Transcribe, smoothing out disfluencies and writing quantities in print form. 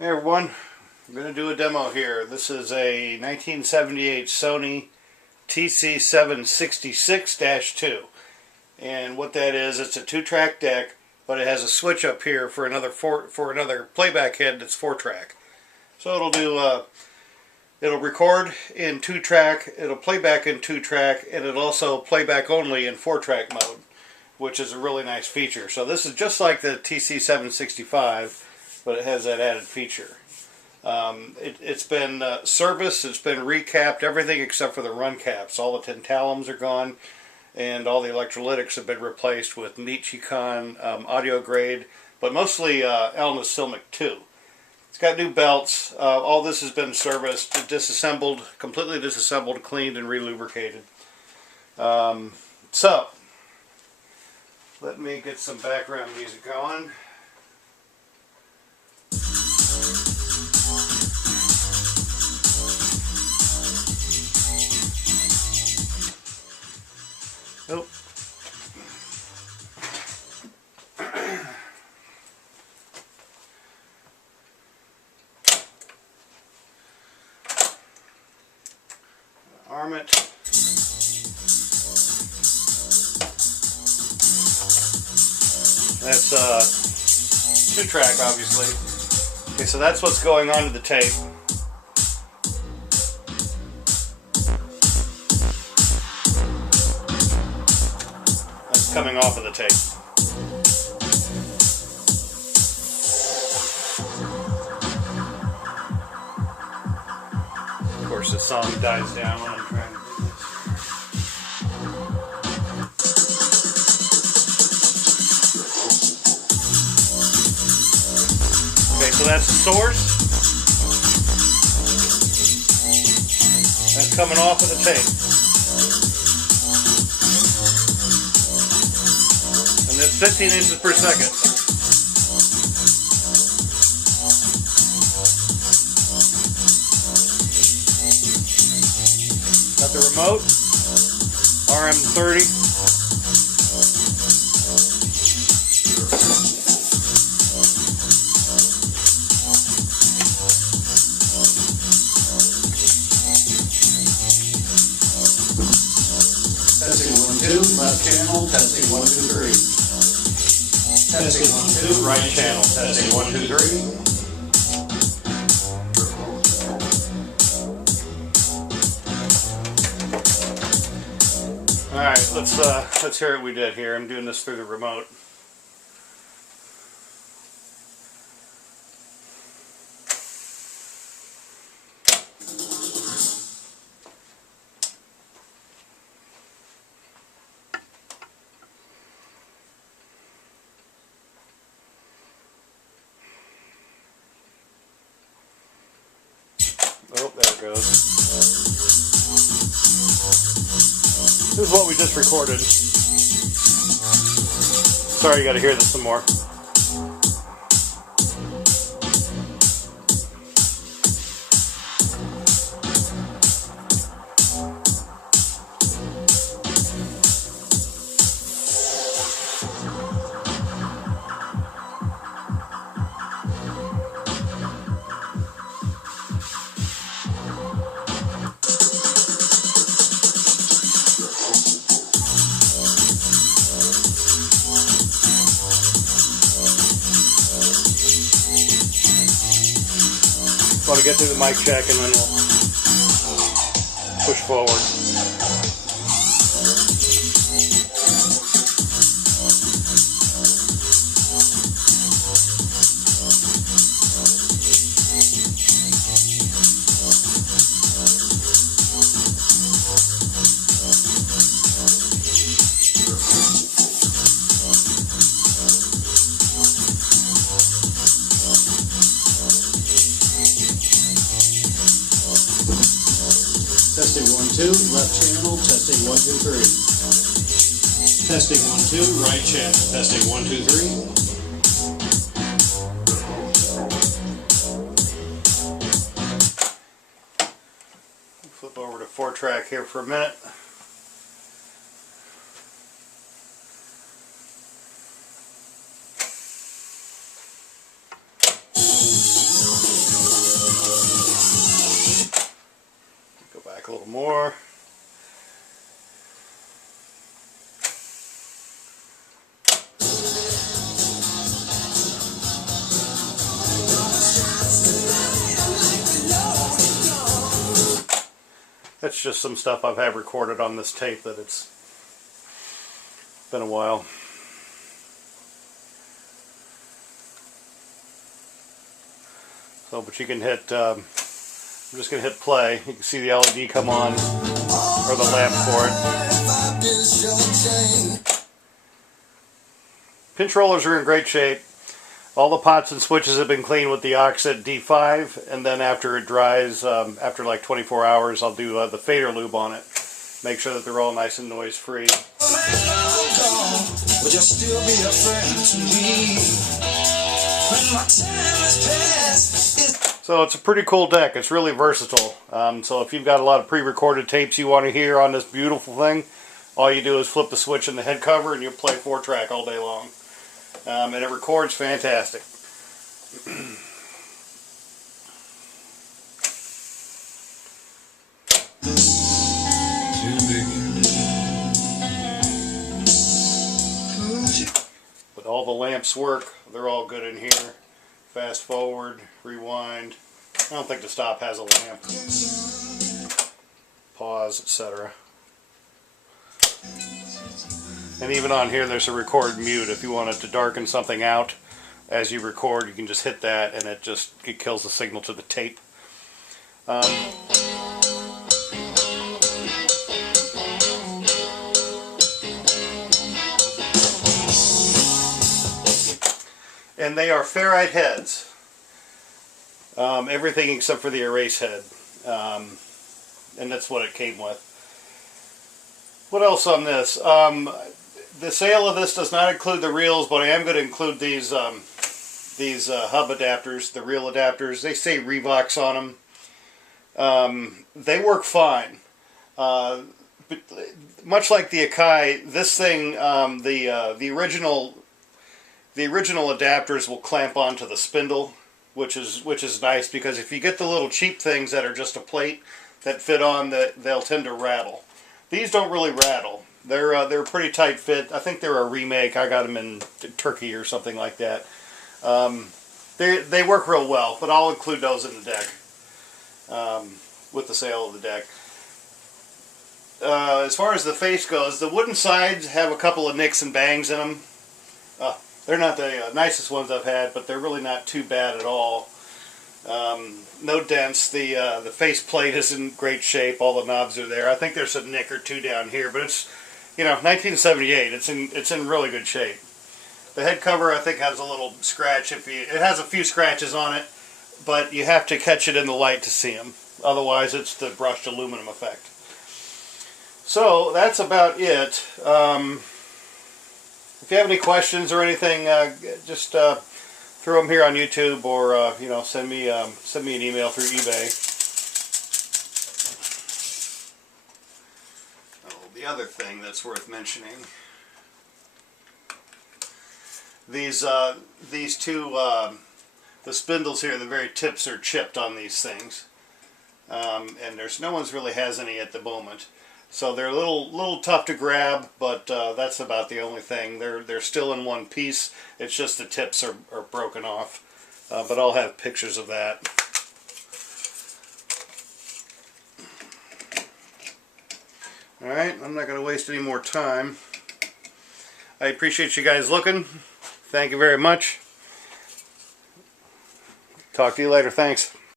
Hey everyone, I'm going to do a demo here. This is a 1978 SONY TC-766-2, and what that is, it's a 2-track deck, but it has a switch up here for another playback head that's 4-track. So it'll record in 2-track, it'll playback in 2-track, and it'll also playback only in 4-track mode, which is a really nice feature. So this is just like the TC-765. But it has that added feature. It's been serviced, it's been recapped, everything except for the run caps. All the tantalums are gone, and all the electrolytics have been replaced with Nichicon audio grade, but mostly Silmic 2. It's got new belts. All this has been serviced, disassembled, completely disassembled, cleaned, and relubricated. So, let me get some background music going. Oh. Arm it. That's 2-track, obviously. Okay, so that's what's going on to the tape. Coming off of the tape. Of course, the song dies down when I'm trying to do this. Okay, so that's the source. That's coming off of the tape. It's 15 inches per second. Got the remote, RM-30. Testing 1, 2, left channel, testing 1, 2, 3. Testing 1, 2, right channel. Testing 1, 2, 3. All right, let's hear what we did here. I'm doing this through the remote. Oh, there it goes. This is what we just recorded. Sorry you gotta hear this some more. Want to get through the mic check and then we'll push forward. Testing 1, 2, left channel, testing 1, 2, 3. Testing 1, 2, right channel, testing 1, 2, 3. Flip over to 4-track here for a minute. That's just some stuff I've had recorded on this tape that it's been a while. So, but you can hit, I'm just going to hit play. You can see the LED come on, or the lamp for it. Pinch rollers are in great shape. All the pots and switches have been cleaned with the Oxid D5, and then after it dries, after like 24 hours, I'll do the fader lube on it. Make sure that they're all nice and noise free. Would you still be a friend to me when my time has passed? So it's a pretty cool deck. It's really versatile. So if you've got a lot of pre-recorded tapes you want to hear on this beautiful thing, all you do is flip the switch in the head cover and you'll play 4-track all day long. And it records fantastic. But all the lamps work. They're all good in here. Fast forward, rewind. I don't think the stop has a lamp. Pause, etc. And even on here there's a record mute. If you wanted to darken something out as you record, you can just hit that and it kills the signal to the tape. And they are ferrite heads. Everything except for the erase head. And that's what it came with. What else on this? The sale of this does not include the reels, but I am going to include these hub adapters, the reel adapters. They say Revox on them. They work fine. But much like the Akai, this thing, the original adapters will clamp onto the spindle, which is nice, because if you get the little cheap things that are just a plate that fit on, they'll tend to rattle. These don't really rattle. They're a pretty tight fit. I think they're a remake. I got them in Turkey or something like that. They work real well, but I'll include those in the deck with the sale of the deck. As far as the face goes, the wooden sides have a couple of nicks and bangs in them. They're not the nicest ones I've had, but they're really not too bad at all. No dents. The face plate is in great shape. All the knobs are there. I think there's a nick or two down here, but it's, 1978. It's in really good shape. The head cover I think has a little scratch. It has a few scratches on it, but you have to catch it in the light to see them. Otherwise, it's the brushed aluminum effect. So that's about it. If you have any questions or anything, just throw them here on YouTube, or send me an email through eBay. Oh, the other thing that's worth mentioning: these two the spindles here, the very tips are chipped on these things, and no one's really has any at the moment. So they're a little tough to grab, but that's about the only thing. They're still in one piece. It's just the tips are broken off. But I'll have pictures of that. Alright, I'm not going to waste any more time. I appreciate you guys looking. Thank you very much. Talk to you later. Thanks.